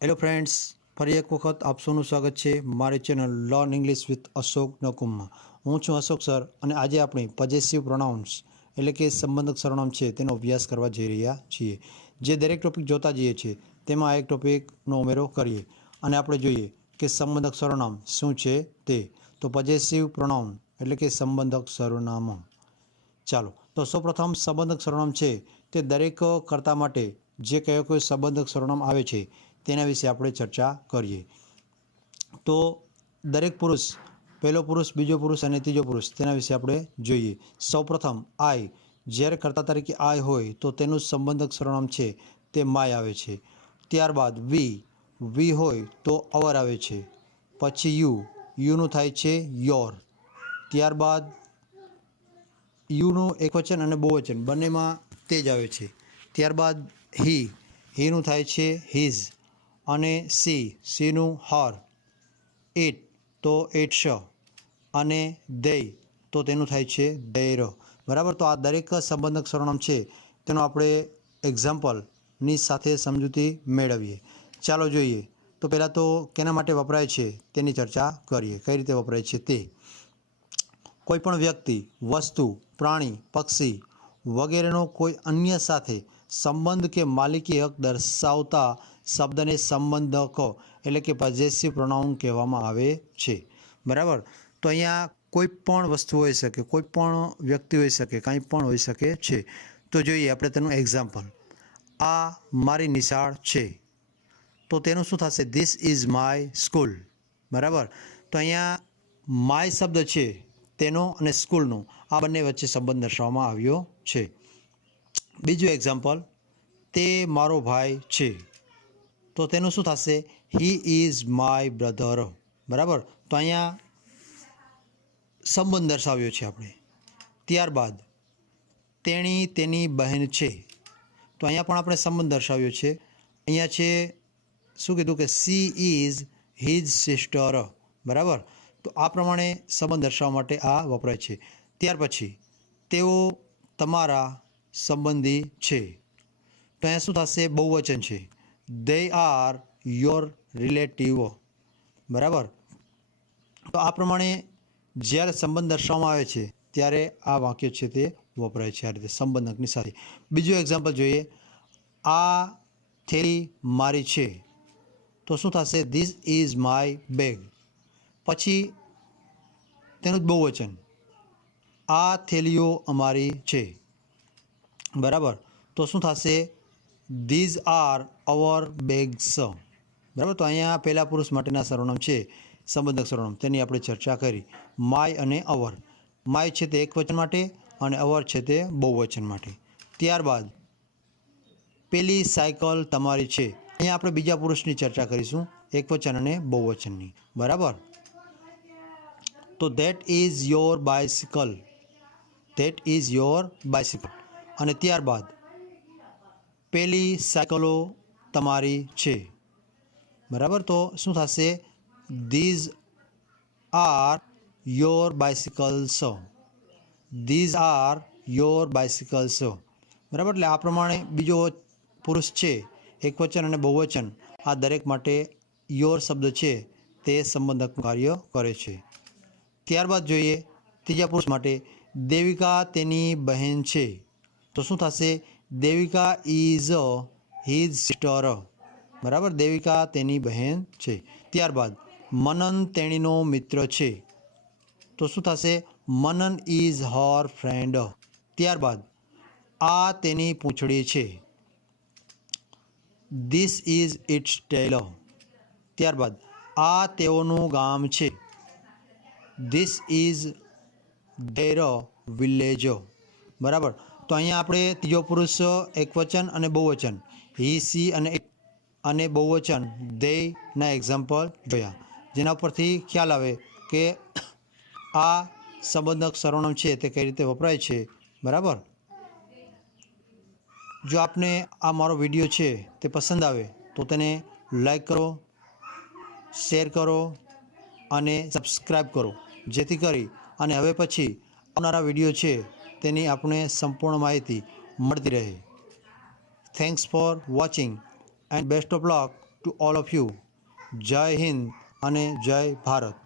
Hello friends, ફરી એક વખત આપ સૌનું સ્વાગત છે મારી channel learn English with Ashok નકુમમાં. હું છું અશોક સર અને આજે આપણે પોઝેસિવ પ્રોનાઉન્સ એટલે કે સંબંધક સર્વનામ છે તેનો અભ્યાસ કરવા જઈ રહ્યા છીએ. જે દરેક ટોપિક જોતા જઈએ છીએ તેમાં આ એક ટોપિકનો ઉમેરો કરીએ અને આપણે જોઈએ કે સંબંધક સર્વનામ શું છે તે. તો પોઝેસિવ પ્રોનાઉન એટલે કે સંબંધક સર્વનામ. ચાલો, તો સૌપ્રથમ સંબંધક સર્વનામ છે તે દરેક કર્તા માટે જે કયો કોઈ સંબંધક સર્વનામ આવે છે તેના વિશે આપણે ચર્ચા કરીએ. તો દરેક પુરુષ, પહેલો પુરુષ, બીજો પુરુષ અને ત્રીજો પુરુષ તેના વિશે આપણે જોઈએ. સૌપ્રથમ આઈ, જ્યારે કર્તા તરીકે આઈ હોય તો તેનું સંબંધક સર્વનામ છે તે માય આવે છે. ત્યારબાદ વી હોય તો અવર આવે છે. પછી યુનું થાય છે યોર. ત્યારબાદ યુનું એકવચન અને બહુવચન બંનેમાં તે જ આવે છે. ત્યારબાદ હીનું થાય છે હિઝ અને સીનું હર. ઇટ તો ઇટ્સ અને ધેય તો તેનું થાય છે ધૈર. બરાબર. તો આ દરેક સંબંધક સર્વનામ છે તેનો આપણે એક્ઝામ્પલની સાથે સમજૂતી મેળવીએ. ચાલો જોઈએ. તો પહેલાં તો કેના માટે વપરાય છે તેની ચર્ચા કરીએ, કઈ રીતે વપરાય છે તે. કોઈપણ વ્યક્તિ, વસ્તુ, પ્રાણી, પક્ષી વગેરેનો કોઈ અન્ય સાથે સંબંધ કે માલિકી હક દર્શાવતા શબ્દને સંબંધક એટલે કે પોઝેસિવ પ્રોનાઉન કહેવામાં આવે છે. બરાબર. તો અહીંયા કોઈ પણ વસ્તુ હોઈ શકે, કોઈ પણ વ્યક્તિ હોઈ શકે, કાંઈ પણ હોઈ શકે છે. તો જોઈએ આપણે તેનું એક્ઝામ્પલ. આ મારી નિશાળ છે તો તેનું શું થશે? This is my school. બરાબર. તો અહીંયા માય શબ્દ છે તેનો અને સ્કૂલનો આ બંને વચ્ચે સંબંધ દર્શાવવામાં આવ્યો છે. બીજું એક્ઝામ્પલ, તે મારો ભાઈ છે તો તેનું શું થશે? He is my brother. બરાબર. તો અહીંયા સંબંધ દર્શાવ્યો છે આપણે. ત્યારબાદ તેણી તેની બહેન છે તો અહીંયા પણ આપણે સંબંધ દર્શાવ્યો છે. અહીંયા છે શું કીધું કે સી ઇઝ હિઝ સિસ્ટર. બરાબર. તો આ પ્રમાણે સંબંધ દર્શાવવા માટે આ વપરાય છે. ત્યાર પછી તેઓ તમારા સંબંધી છે તો અહીંયા શું થશે? બહુવચન છે. They are your relative. બરાબર. તો આ પ્રમાણે જ્યારે સંબંધ દર્શાવવામાં આવે છે ત્યારે આ વાક્ય છે તે વપરાય છે આ રીતે સંબંધકની સાથે. બીજું એક્ઝામ્પલ જોઈએ. આ થેલી મારી છે તો શું થશે? This is my bag. પછી તેનું જ બહુવચન, આ થેલીઓ અમારી છે. બરાબર. તો શું થશે? These are our bags. બરાબર. તો અહીંયા પહેલા પુરુષ માટેના સર્વનામ છે સંબંધક સર્વનામ, તેની આપણે ચર્ચા કરી. માય અને અવર. માય છે તે એકવચન માટે અને અવર છે તે બહુવચન માટે. ત્યારબાદ પેલી સાયકલ તમારી છે. અહીંયા આપણે બીજા પુરુષની ચર્ચા કરીશું, એકવચન અને બહુવચનની. બરાબર. તો that is your bicycle. That is your bicycle. અને ત્યારબાદ પેલી સાયકલો તમારી છે. બરાબર. તો શું થશે? These are your bicycles. These are your bicycles. બરાબર. એટલે આ પ્રમાણે બીજો પુરુષ છે, એકવચન અને બહુવચન આ દરેક માટે યોર શબ્દ છે તે સંબંધકનું કાર્ય કરે છે. ત્યારબાદ જોઈએ ત્રીજા પુરુષ માટે. દેવિકા તેની બહેન છે તો શું થશે? Devika is his sister. બરાબર. દેવિકા તેની બહેન છે. ત્યારબાદ મનન તેણીનો મિત્ર છે તો શું થશે? મનન ઇઝ હર ફ્રેન્ડ. ત્યારબાદ આ તેની પૂંછડી છે. ધીસ ઇઝ ઇટ્સ ટેલ. ત્યારબાદ આ તેઓનું ગામ છે. This is there village. બરાબર. તો અહીંયા આપણે ત્રીજો પુરુષ, એકવચન અને બહુવચન, હી, સી અને ઇટ અને બહુવચન ધેયના એક્ઝામ્પલ જોયા, જેના ઉપરથી ખ્યાલ આવે કે આ સંબંધક સર્વનામ છે તે કઈ રીતે વપરાય છે. બરાબર. જો આપને આ મારો વિડીયો છે તે પસંદ આવે તો તેને લાઈક કરો, શેર કરો અને સબસ્ક્રાઈબ કરો, જેથી કરી અને હવે પછી આવનારા વિડીયો છે તેની આપણે સંપૂર્ણ માહિતી મળતી રહે. Thanks for watching and best of luck to all of you. જય હિન્દ અને જય ભારત.